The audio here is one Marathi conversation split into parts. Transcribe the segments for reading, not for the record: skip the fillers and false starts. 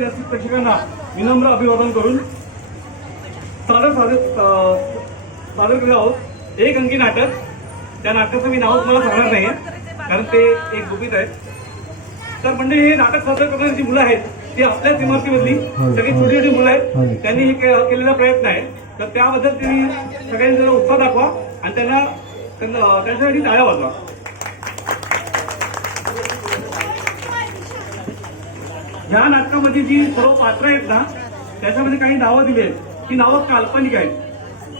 रसिक प्रेक्षकांना विनम्र अभिवादन करून सादर करीत आहोत एक अंकी नाटक. त्या नाटकाचं मी नाव तुम्हाला सांगणार नाही कारण ते एक गुपित आहे. तर म्हणजे हे नाटक सादर करणारी जी मुलं आहेत ती आपल्याच इमारतीमधली सगळी छोटी छोटी मुलं आहेत. त्यांनी हे केलेला प्रयत्न आहे. तर त्याबद्दल तुम्ही सगळ्यांनी जरा उत्साह दाखवा आणि त्यांच्यासाठी टाळ्या वाजवा. ह्या नाटकामध्ये जी सर्व पात्र आहेत ना त्याच्यामध्ये काही नावं दिली आहेत. ती नावं काल्पनिक आहेत.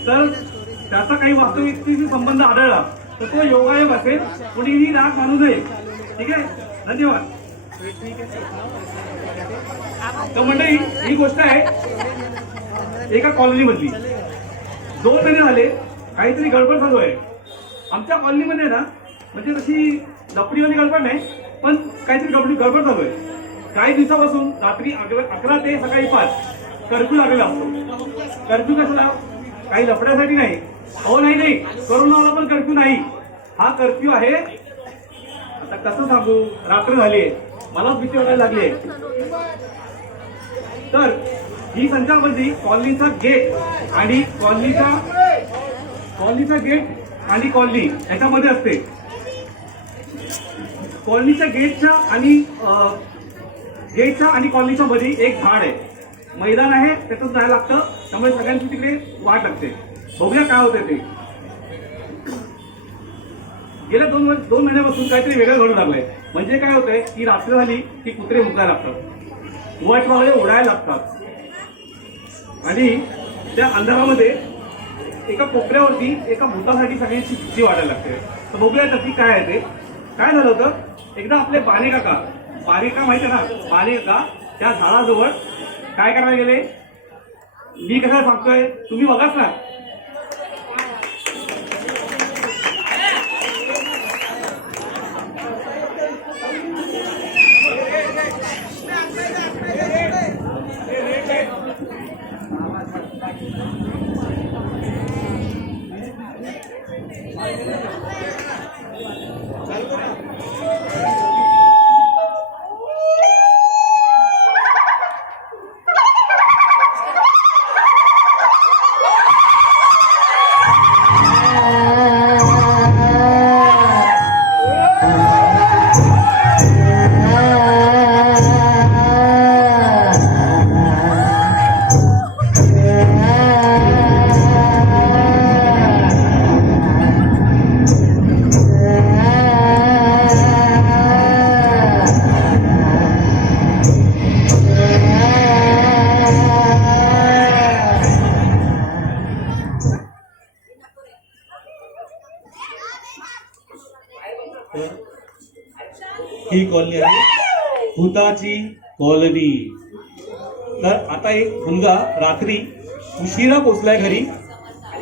तर त्याचा काही वास्तविकतेशी संबंध आढळला तर तो योगायोग असेल. कुणीही राग मानू नये. ठीक आहे. धन्यवाद. तर मंडळी ही गोष्ट आहे एका कॉलनीमधली. 2 महिने झाले काहीतरी गडबड चालू आहे आमच्या कॉलनीमध्ये ना. म्हणजे तशी लपडीवाली गडबड नाही पण काहीतरी गडबड चालू आहे. काही दिवसापासून रात्री 11 ते सकाळी 5 कर्फ्यू लागलेला असतो. कर्फ्यू कशाला? काही लफड्यासाठी नाही. हो नाही कोरोनाला पण कर्फ्यू नाही. हा कर्फ्यू आहे. आता कसं सांगू, रात्र झाली मलाच भीती वाटायला लागली आहे. तर ही संचारबंदी कॉलनीचा गेट आणि कॉलनी याच्यामध्ये असते. कॉलनीच्या गेटच्या आणि कॉलनीच्या मध्ये एक झाड आहे. मैदान आहे त्यातच जायला लागतं. त्यामुळे सगळ्यांची तिकडे वाट लागते. बघूया काय होते ते. गेल्या 2 महिन्यापासून काहीतरी वेगळं घडू लागलंय. म्हणजे काय होतंय की रात्र झाली की कुत्रे भुकायला लागतात, वटवाघळे उडायला लागतात आणि त्या अंधारामध्ये एका कोपऱ्यावरती एका भूतासाठी सगळ्यांची भीती वाटायला लागते. तर बघूया नक्की काय आहे ते. काय झालं होतं, एकदा आपले बाने काका माहिती आहे ना, बाने काका त्या झाडाजवळ काय करायला गेले. मी कशाला सांगतोय तुम्ही बघाच ना. ही कॉलनी आहे भूताची कॉलनी. तर आता एक मुलगा रात्री उशिरा पोचलाय घरी.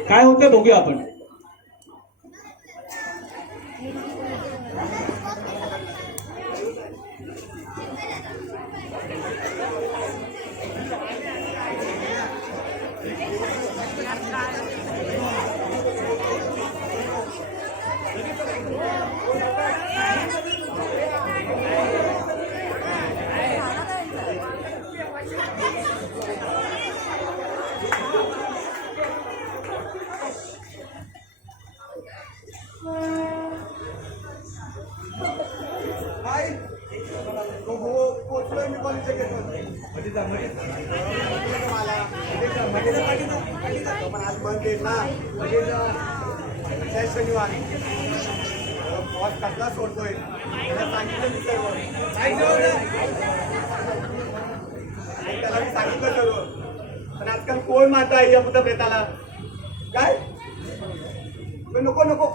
काय होतंय बघूया आपण. शनिवार बॉस कसला सोडतोय सांगितलं मी सर्व. त्याला मी सांगितलं सर्व. पण आजकाल कोण माता आहे या पुढे प्रेताला. काय नको नको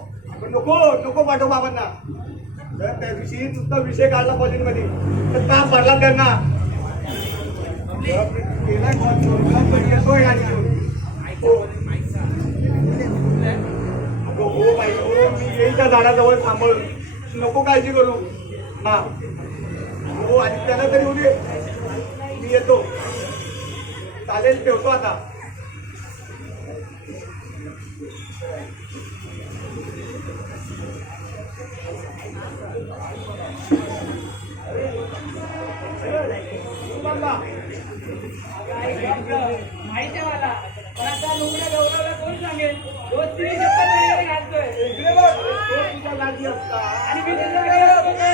नको नको पाठव बाबांना. जर त्या दिवशी नुसता विषय काढला कॉलेजमध्ये तर ताप भरला त्यांना. गेला येतोय आणि हो बाई हो मी येईल त्या झाडाजवळ थांबळ. नको काळजी करू. हा हो आणि त्याला तरी उद्या मी येतो. चालेल ठेवतो आता. थांबा. माहिती आहे मला पण आता लुगड्या गौरवला कोण सांगेल रोज तिने शपथ वगैरे घालतोय इकडे बघ. तो तुझ्या जागी असता. आणि मी त्याच्या घरी असतो तर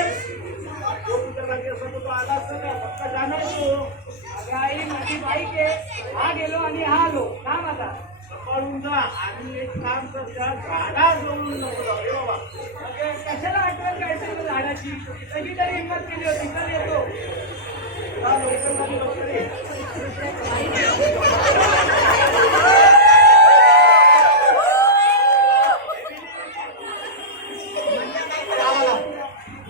तो तुझ्या जागी असता तर तो आला असता का? फक्त जाणार तो. अगं आई माझी बाईक आहे हा गेलो आणि हा आलो काम आता पळून जा आणि एक काम कर त्या झाडाजवळून नको जाऊ. ये बाबा. अगं, कशाला आठवण काढते तू झाडाची कशी तरी हिंमत केली होती चल येतो जा लवकर जा, लवकर ये. आला.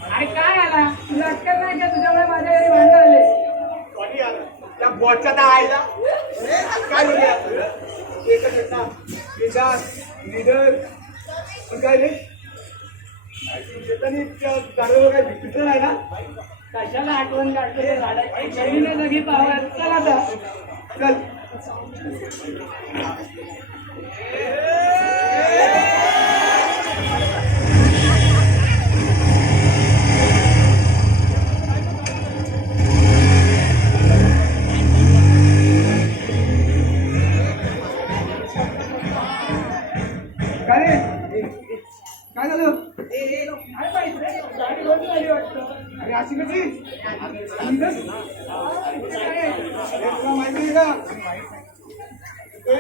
आणि काय आला तुला अटकल नाही का तुझ्यामुळे माझ्या घरी भांडण आले कधी आलं? त्या बॉटच्या त्या आईला काय म्हणजे एकच आहेत ना केदार लीडर पण काय रे शेतानी त्या झाडावर काय भिकलं नाही ना कशाला आठवण काढतो त्या झाडाची नवीन जगी पाहावं चल आता चल काय रे काय झालं काय माहिती गाडी बंद झाली वाटतं अरे अशी कशी तुला माहिती आहे का ते?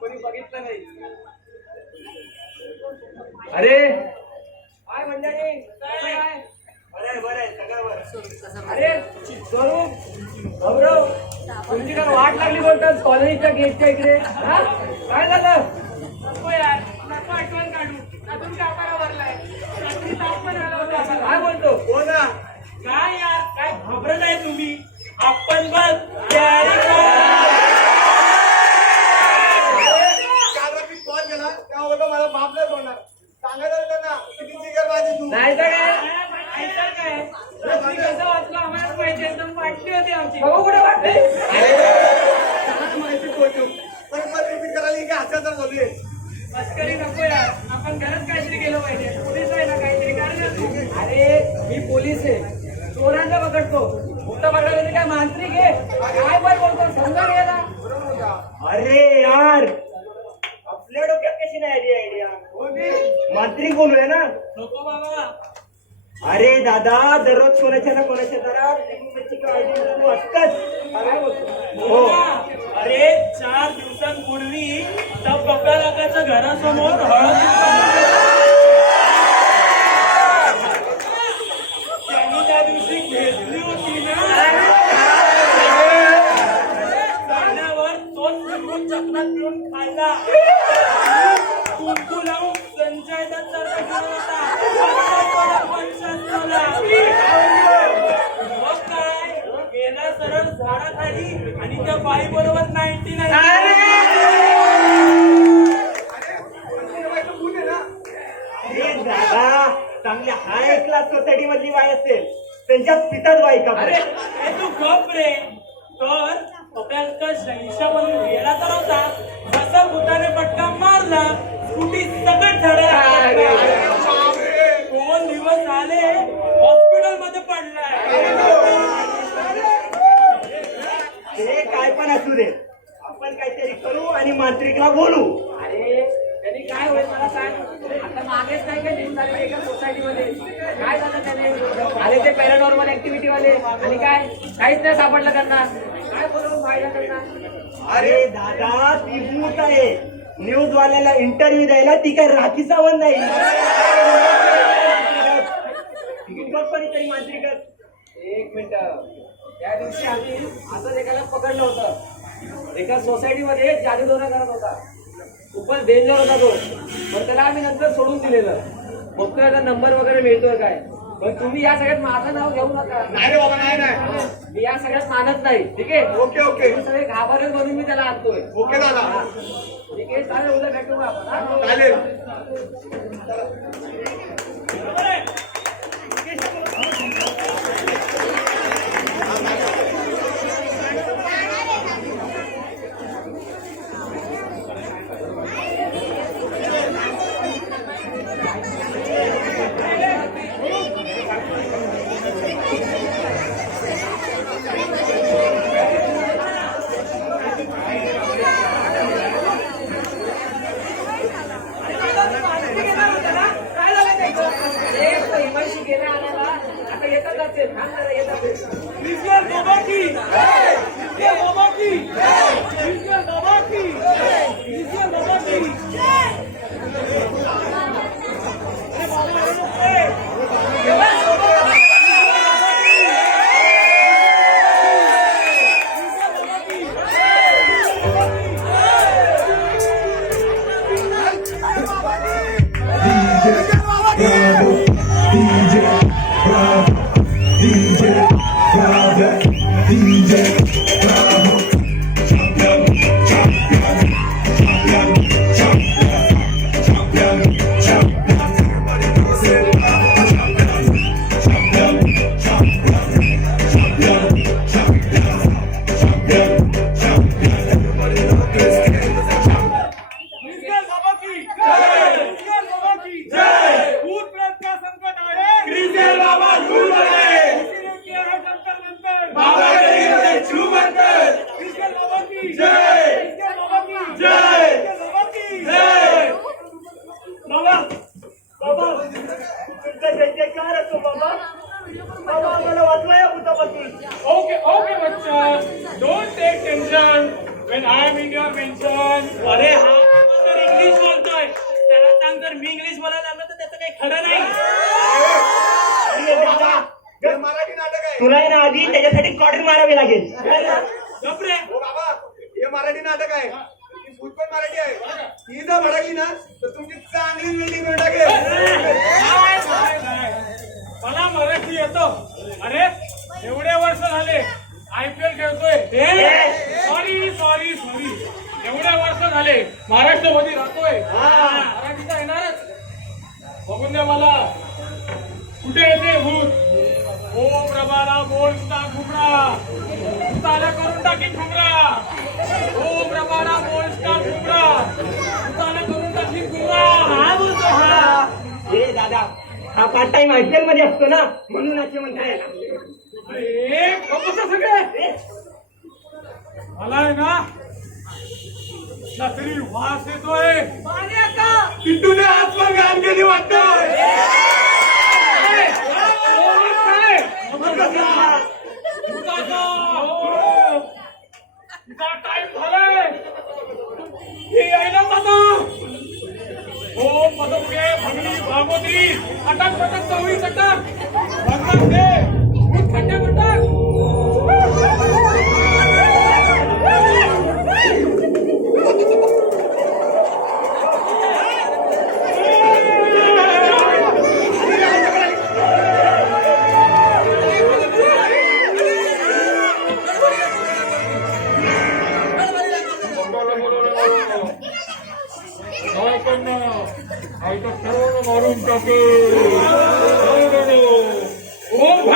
कोणी बघितलं नाही अरे काय मंडळी काय बरं बरं सगळं बरं अरे स्वरूप गौरव तुमची काय वाट लागली बोलतात कॉलेजच्या गेटच्या इकडे हा? काय झालं नको यार नको आठवण काढू अजून कापारा भरलाय रात्री ताप पण आला होता आम्हाला. काय बोलतो हो ना काय यार काय घाबरत आहे तुम्ही आपण बघ तयारी कर. काल रात्री कॉल केला त्या होतं मला बाप नाही बोलणार सांगायचं त्यांना किती जिगर माझी तू नाही तर काय नाहीतर काय रात्री कसं वाचलं आम्हालाच माहिती एकदम वाटली होती आमची बघू कुठे वाटते मला माहिती पोहोचू पण मला रिपीट करायला की हसायचं झालोय मस्करी नको यार आपण घरात काहीतरी केलं पाहिजे पोलीस आहे ना काहीतरी कारण अरे मी पोलीस आहे चोरांना पकडतो मोठं पकडलं काय मांत्रिक आहे काय पण बोलतो समजा गेला बरोबर का अरे यार आपल्या डोक्यात कशी नाही आली आयडिया मांत्रिक बोलूया ना नको बाबा अरे दादा दररोज कोणाच्या ना कोणाच्या दारात तू असतच काय बोलतो हो अरे 4 दिवसांपूर्वी त्या बक्का लागाच्या घरासमोर हळद त्यांनी त्या दिवशी घेतली होती ना जाण्यावर तोच निघून चकनात पिऊन खाल्ला कुंकू लावून संजय दत्ताचा घेऊन होता मग काय गेला सरळ झाडाखाली आणि त्या बाई बरोबर 99 अरे दादा चांगल्या हाय क्लास सोसायटी मधली बाई असेल त्यांच्या पितात बाई का अरे हे तू गप रे तर पप्याचा हिशोबाने गेला तर होता जसा भूताने पटका मारला स्कूटी सगळं ठरला 2 दिवस झाले हॉस्पिटल मध्ये पडलाय. ते काय पण असू दे, आपण काहीतरी करू आणि मांत्रिकला बोलू. अरे त्यांनी काय होईल मला सांग. आता मागेच नाही का न्यूज झाली एका सोसायटीमध्ये. काय झालं त्याने आले ते पॅरानॉर्मल ऍक्टिव्हिटी वाले आणि काय काहीच नाही सापडलं त्यांना. काय बोलून फायदा त्यांना. अरे दादा, ती भूत आहे. न्यूज वाल्याला इंटरव्ह्यू द्यायला ती काय राखी सावंत नाही. बघ पण तरी मांत्रिक. एक मिनिट. त्या दिवशी आम्ही असंच एकाला पकडलं होतं. एका सोसायटीमध्ये जादूटोणा करत होता. खूपच डेंजर होता तो. पण त्याला आम्ही नंतर सोडून दिलेलं. बघतोय त्याचा नंबर वगैरे मिळतोय काय. पण तुम्ही या सगळ्यात माझं नाव घेऊ नका. नाही रे बाबा, नाही. मी या सगळ्यात मानत नाही. ठीक आहे. ओके तुम्ही सगळे घाबरले म्हणून मी त्याला आणतोय. ओके दादा, ठीक आहे. चालेल. उद्या भेटू का आपण हा? चालेल. आता येतात जाते. येतात. Israel बाबा की Israel बाबा की Israel बाबा की Israel बाबा की Israel बाबा की Israel बाबा की भूत प्रेत का संकट आए Israel बाबा दूर बने. किसी ने किया है जंतर मंतर बाबा के छू मंतर. Israel बाबा की जय. Israel बाबा की जय. Israel बाबा की जय. बाबा, बाबा, तुमचा जयजयकार असो बाबा. बाबा, आम्हाला वाचवा या भूतापासून. Okay, बच्चा. Don't take tension when I am in your mention. अरे हा तर इंग्लिश बोलतोय. त्याला सांग जर मी इंग्लिश बोलायला लागलो तर त्याचं काही खरं नाही. अरे दादा, हे मराठी नाटक आहे. तुला आहे ना आधी त्याच्यासाठी कॉटन मारावी लागेल. गप रे. हो बाबा, हे मराठी नाटक आहे. ती भूत पण मराठी आहे. ही जर भडकली ना तर तुमची चांगली बिल्डिंग मिळून टाकेल. नाही. मला मराठी येतो. अरे एवढे वर्ष झाले IPL खेळतोय. सॉरी एवढे वर्ष झाले महाराष्ट्रामध्ये राहतोय. मराठीचा येणारच. बघून द्या मला कुठे येते भूत. ओ प्रभाला बोलता घुमरा भूताला करून टाकी घुमरा. ओ प्रभाला बोलता घुमरा भूताला करून टाकी घुमरा. हा बोलतो हा. हे दादा, हा पार्ट टाइम IPL मध्ये असतो ना, म्हणून असे म्हणताय. अरे कसं सगळे मला आहे ना छत्री वास येतोय. पिंटूने आज पण घाण केली वाटतं. टाइम झालाय. हे यायला जाता. हो पदमुखे भगनी भागवती अटक पटक चवळी चटक भगवान दे भूत खड्डे मटक. मारून टाके. खूप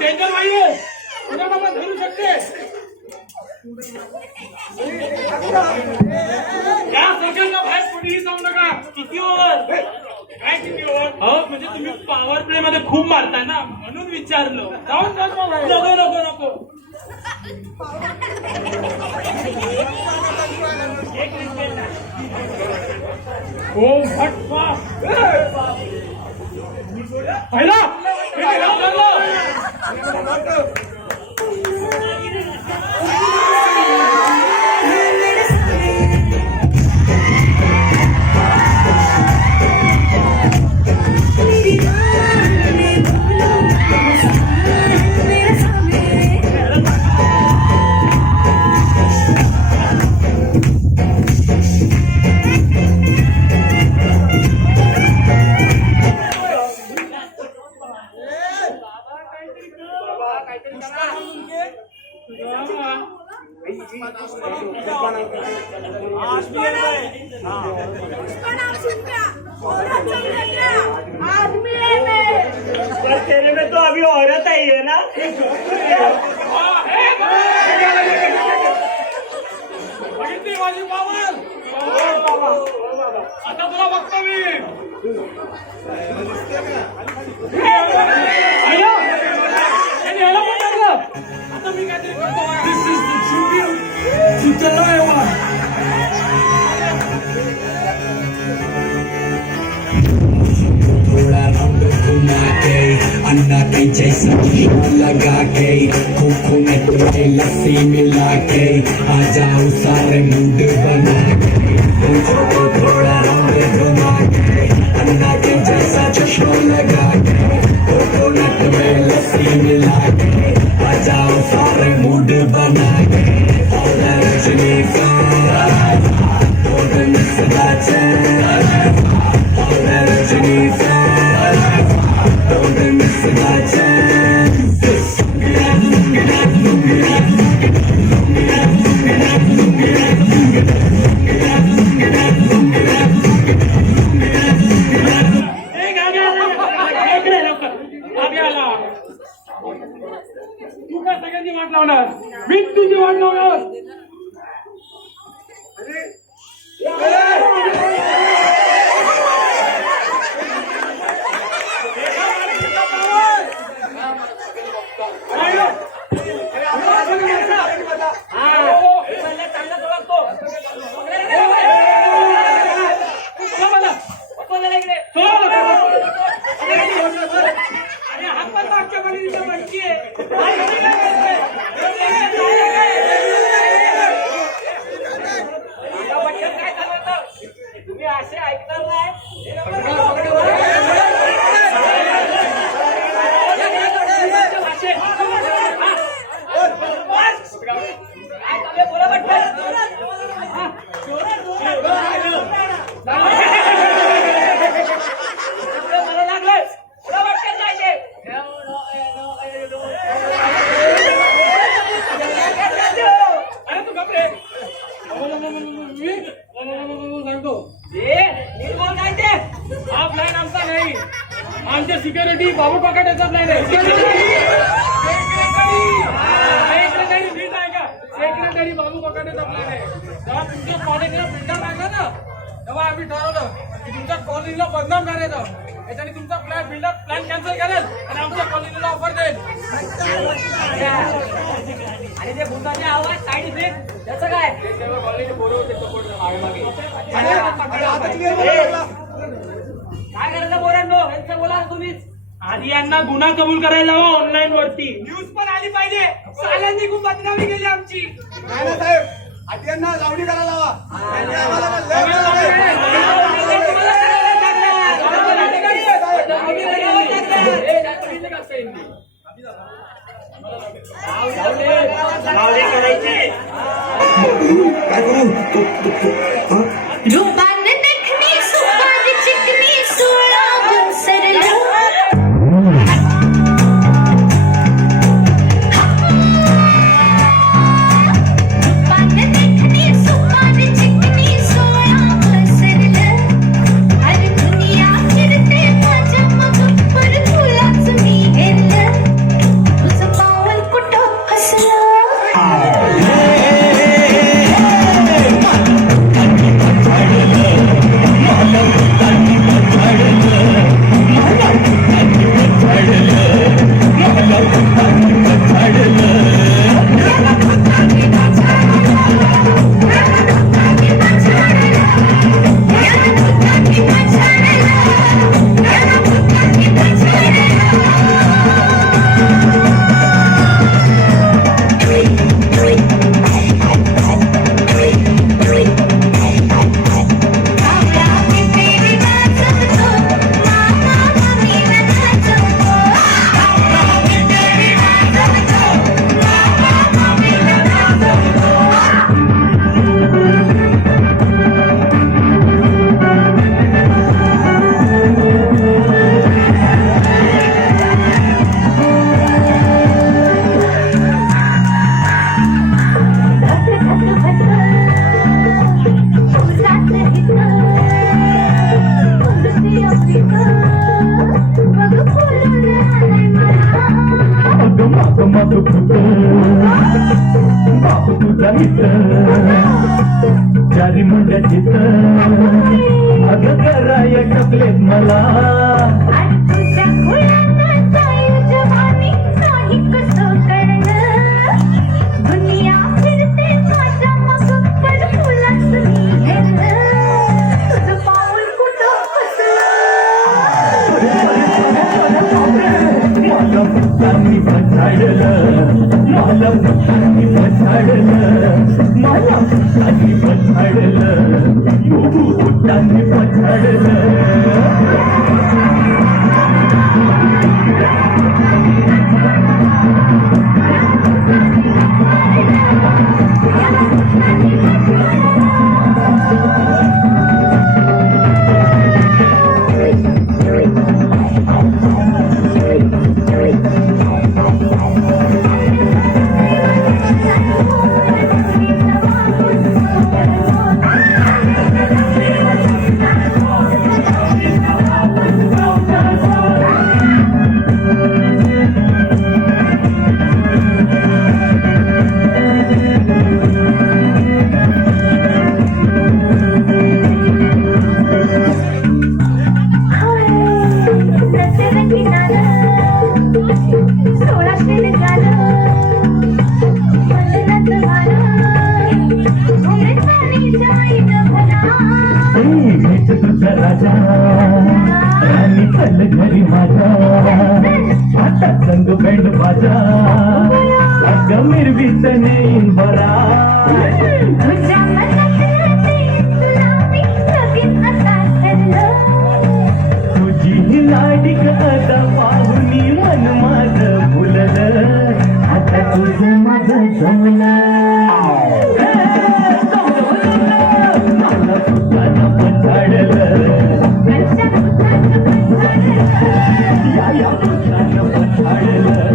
डेंजर नाहीये. तुझ्या बाबा धरू शकते या सगळ्यांना बाहेर कुठेही जाऊ नका. किती ओव्हर काय किती ओव्हर? हो म्हणजे तुम्ही पॉवर प्ले मध्ये खूप मारताय ना म्हणून विचारलं. जाऊन जा तुम्हाला. नको नको नको ओ फटफा पहिला पर तेरे में तो अभी औरत आई है ना. बघितली माझी पावर. आता तुला बघतो मी. अय्या! यांनी ह्याला पण टाकलं. आता मी काहीतरी करतो. This is the tribute to Dalawa. थोड़ा राउंड घुमा के अन्ना के जैसा लगा के खोखो में थोड़े लस्सी मिला के आ जाओ सारे मूड बना के मुझको थोड़ा राउंड घुमा के अन्ना के जैसा चश्मा लगा के कोकोनट में लस्सी मिला के आ जाओ सारे मूड बना के और रजनी सदा don't miss my chance. तू काय सगळ्यांची वाट लावणार मी तुझी वाट लावणार. तुम्ही असे ऐकणार नाही. मला लागलं पुढे वाटत जायचे. अरे तू गप रे. सांगतो निर्मल काय ते हा प्लॅन आमचा नाही. आमच्या सिक्युरिटी बाबू पकाट्याचा प्लॅन आहे. सेक्रेटरी बाबू पकाट्याचा प्लॅन आहे. जेव्हा तुमच्या कॉलेजला प्रिंटर लागला ना तेव्हा आम्ही ठरवलं की तुमच्या कॉलेजला बदनाम करायचं. याच्याने तुमचा प्लॅन कॅन्सल करेल आणि आमच्या कॉलेजला ऑफर देईल. आणि ते भूताचे आवाज साईड इफेक्ट त्याचं काय तेव्हा कॉलेज बोर होते सपोर्ट मागे मागे. काय करायचं बोरांनो यांचं बोला तुम्हीच. आधी यांना गुन्हा कबूल करायला हवा ऑनलाईन वरती. न्यूज पण आली पाहिजे. साल्यांनी खूप बदनामी केली आमची. नाही ना साहेब आद्यांना लावणी करायला हवा. त्यांनी आम्हाला पण लय मारलंय. रूपाने देखनी सुपार चिकनी सोळा सरलो रूपाने देखनी सुपार चिकनी रंगचित अगं कराय टपलेत मला आणि तुझ्या फुलांना जाईल जवानी नाही कसं कळलं दुनिया फिरते माझ्या मागं पण फुलाचं मी घेतलं तुझं पाऊल कुठं मला भूतांनी पछाडलं मला भूतांनी पछाडलं मला भूतांनी पछाडलं भूतांनी पछाडलं तुझा राजा राणी चल घरी माझ्या आता संग बँड बाजा अगं मिरवीत नेईन बरा तुझ्या तुला मी लगेच असा ठरलं तुझी ही लाडिक अदा पाहुनी मन माझं फुललं आता तुझं माझं जमलं मला तुझ्यानं पछाडलं या तुझ्यानं पछाडलं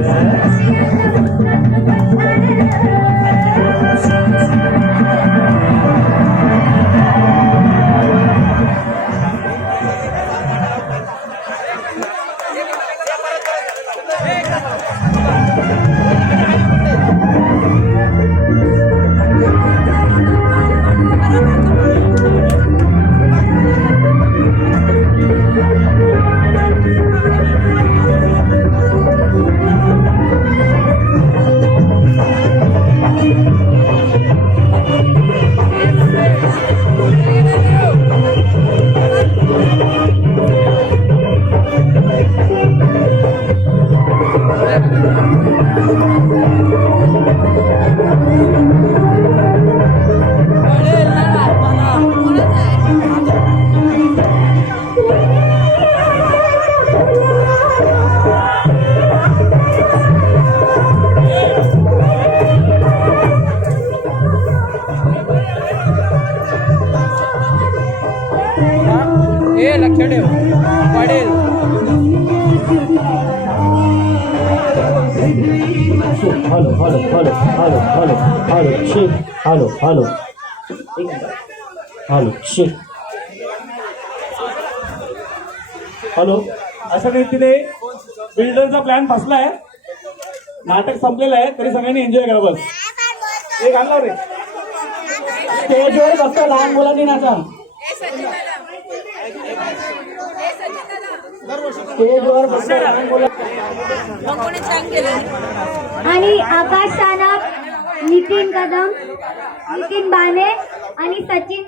लक्ष ठेव पडेल hello hello hello hello hello hello शेक हॅलो हॅलो हॅलो शेक हॅलो अशा रीतीने बिल्डरचा प्लॅन फसलाय नाटक संपलेलं आहे तरी सगळ्यांनी एन्जॉय करा बस एक आणला रे स्टेजवर फक्त लहान मुलांनी नाचा स्टेजवर फक्त लहान मुलं आणि आकाश सानप नितीन कदम नितीन बाने आणि सचिन